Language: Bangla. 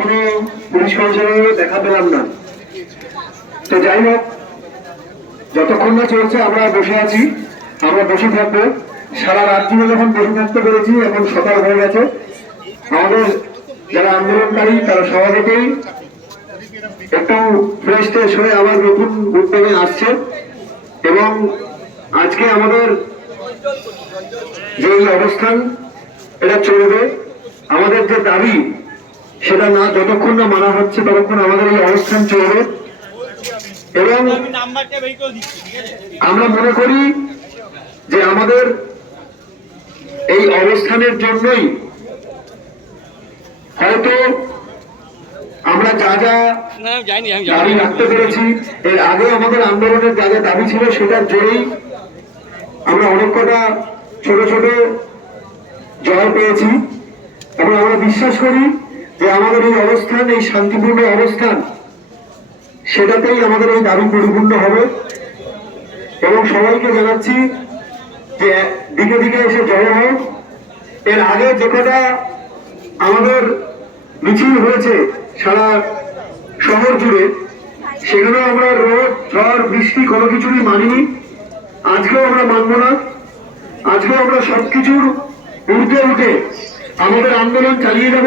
এখনও পুলিশ কমিশনারের দেখা পেলাম না। তো যাই হোক, যতক্ষণ না চলছে আমরা বসে আছি, আমরা বসে থাকব। সারা রাত জুড়ে যখন বসে থাকতে পেরেছি, এখন সকাল হয়ে গেছে। আমাদের যারা আন্দোলনকারী, তারা স্বভাবতই একটু ফ্রেশ ট্রেশ হয়ে আবার নতুন উদ্যোগে আসছে। এবং আজকে আমাদের যে অবস্থান, এটা চলবে। আমাদের যে দাবি সেটা না যতক্ষণ না মানা হচ্ছে, ততক্ষণ আমাদের এই অবস্থান চলবে। এবং আমরা মনে করি যে আমাদের এই অবস্থানের জন্যই হয়তো আমরা যা যা দাবি রাখতে পেরেছি, এর আগে আমাদের আন্দোলনের যা যা দাবি ছিল সেটার জোরেই আমরা অনেক কটা ছোট ছোট জয় পেয়েছি। এবং আমরা বিশ্বাস করি যে আমাদের এই অবস্থান, এই শান্তিপূর্ণ অবস্থান, সেটাতেই আমাদের এই দাবি পরিপূর্ণ হবে। এবং সবাইকে জানাচ্ছি যে দিকে দিকে এসে জড়ো হোক এর আগে যে কটা আমাদের মিছিল হয়েছে সারা শহর জুড়ে, সেখানেও আমরা রোদ, ঝড়, বৃষ্টি কোনো কিছুরই মানিনি। আজকেও আমরা মানব না। আজকেও আমরা সবকিছুর ঊর্ধ্বে উঠে আমাদের আন্দোলন চালিয়ে যাব।